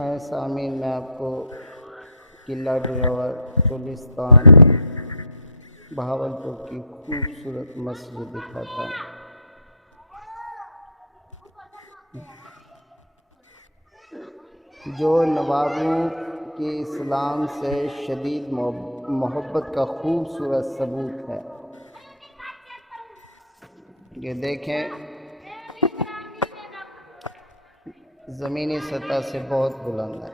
हाय सामीन, मैं आपको किला डिरावर चोलिस्तान बहावलपुर की खूबसूरत मस्जिद दिखाता हूँ। जो नवाबों के इस्लाम से शदीद मोहब्बत का खूबसूरत सबूत है। ये देखें, ज़मीनी सतह से बहुत बुलंद है।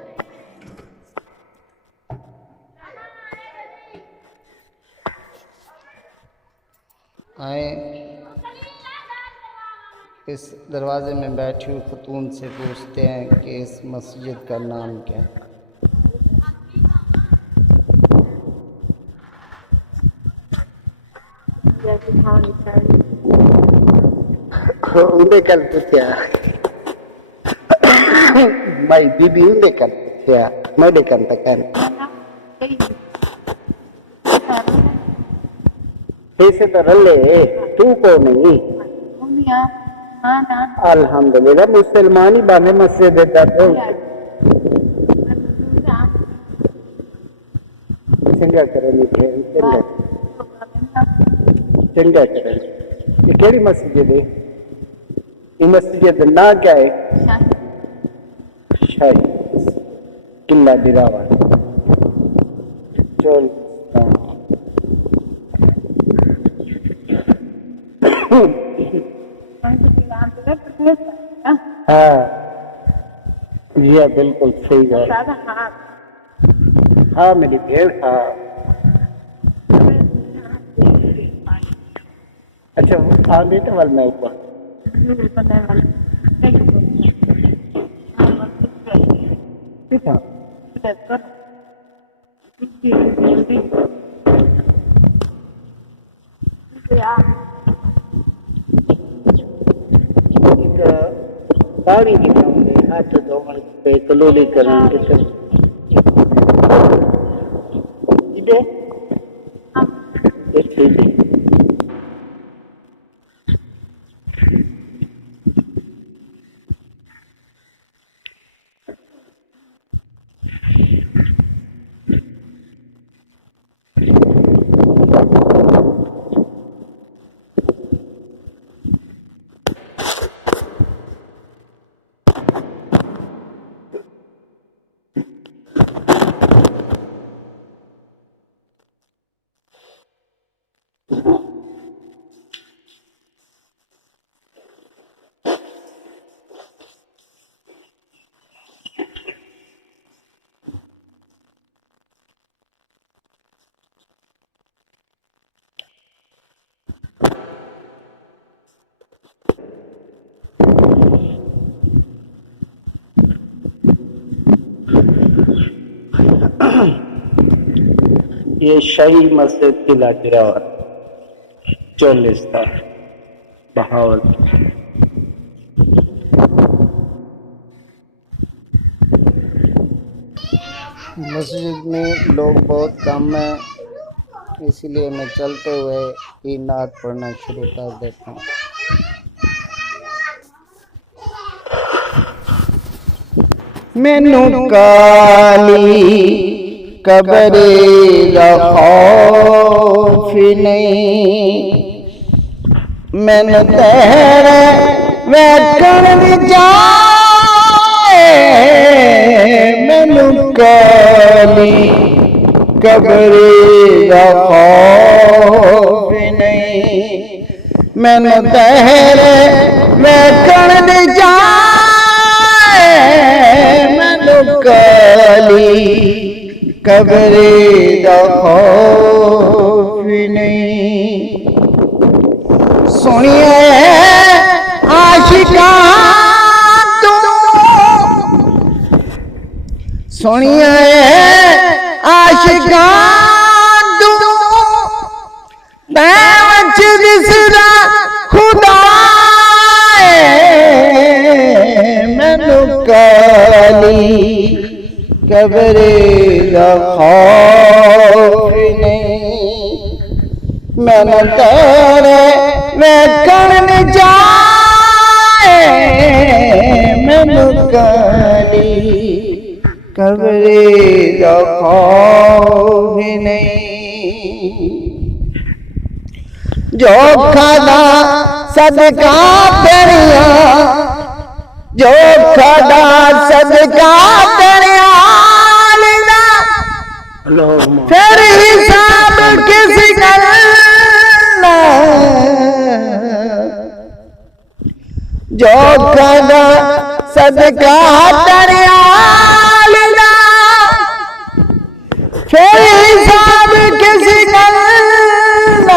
आए इस दरवाज़े में बैठी हुई खतून से पूछते हैं कि इस मस्जिद का नाम क्या है। उन्हें कल पूछा मैं दीदी उन्हें कल पूछा मैं देखन तकन ऐसे तो रले तू को नहीं अल्हम्दुलिल्लाह मुसलमानी बाने मस्जिद देता तो चंगा करेंगे चंगा चंगा करेंगे। ये केड़ी मस्जिद है? ये मस्जिद ना क्या है? शाही किला दिरावर चल हाँ जी हाँ बिल्कुल सही है। हाँ मेरी भेड़ हाँ। अच्छा हाँ बेटे वाल मैं ऊपर ठीक है। पानी दिखाऊंगे हाथ धोने पे कलोली करेंगे सब इधे ठीक है। ये शाही मस्जिद किला दिरावर चोलिस्तान बहावलपुर। मस्जिद में लोग बहुत कम हैं, इसीलिए मैं चलते हुए ही नात पढ़ना शुरू कर देता हूँ। मैनू काली कबरे दा खौफ नहीं, मैनू तेरे वैकण जाए। मैनू काली कबरे दा खौफ नहीं, मैनू तेरे वैकण जाए। मैनू काली कबरे दा खौफ नहीं। सुनिए आशिकां तू, सुनिए आशिकां तू, तैच दिसदा खुदा मैनू काली कबरे दा खौफ नहीं। मैनू तेरे वैकण जाए। मैनू काली कब्रे दा खौफ नहीं। जो खादा सदका तेरिया, जो खादा सदका तेरिया, फिर हिसाब किस करना। जो खादा सदका तेरिया, फिर हिसाब किस करना।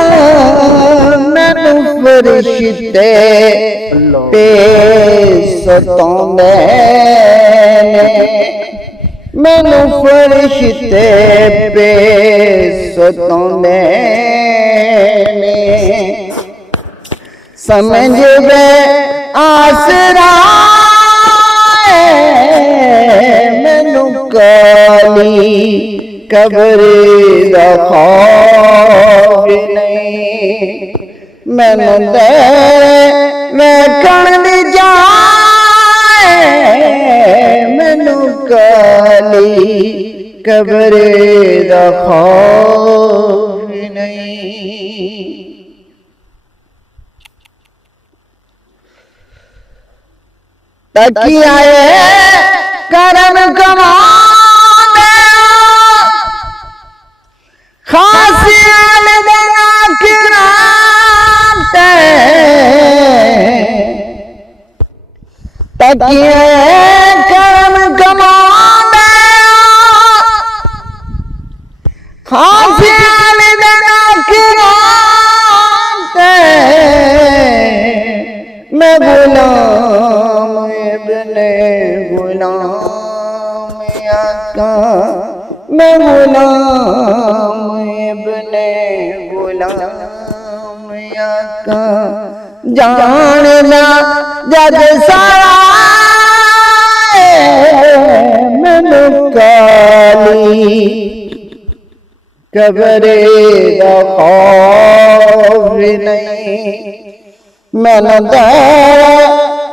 मैनू फरिश्ते पेश सताउंदे ने, मैनू फरिश्ते पेश सताउंदे ने। समझ वे आसरा मैनू काली कब्र दा खौफ नहीं। मैनू दे वेखण दी जाए, मैनू काली कब्र दा खौफ नहीं। तकिया करम कमाने खासियाल देना किराते। तकिया करम कमाने खासियाल देना किराते। मैं गुलाम इब्ने गुलाम आका, मैं गुलाम इब्ने गुलाम आका। जानना जग सारा मैनू काली कब्र दा खौफ नहीं। मैनू दे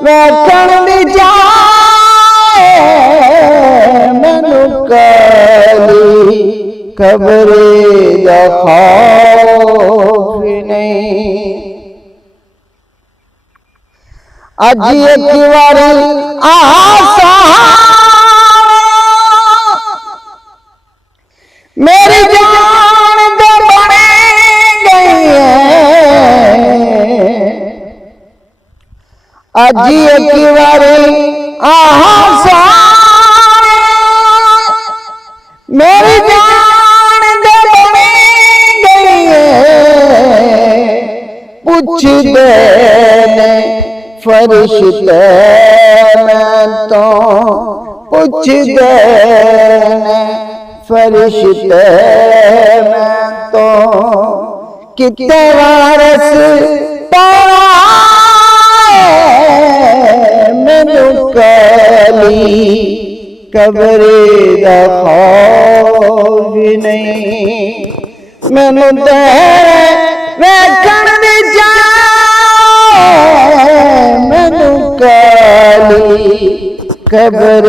वेखण दी जाए, मैनू काली कब्र दा खौफ नहीं। अज एक बारी आसा मेरी जान तो बने गई है। अज एक बारी आसा मेरी जान तो बने गई है। पूछ दे ने फरिश्ते मैं तो, पूछ दे ने फरिश्ते मैं तो। कितने वारस तारा मैनू काली कब्र दा खौफ नहीं। मैनू दे वेखण दी जाए, मैनू काली कब्र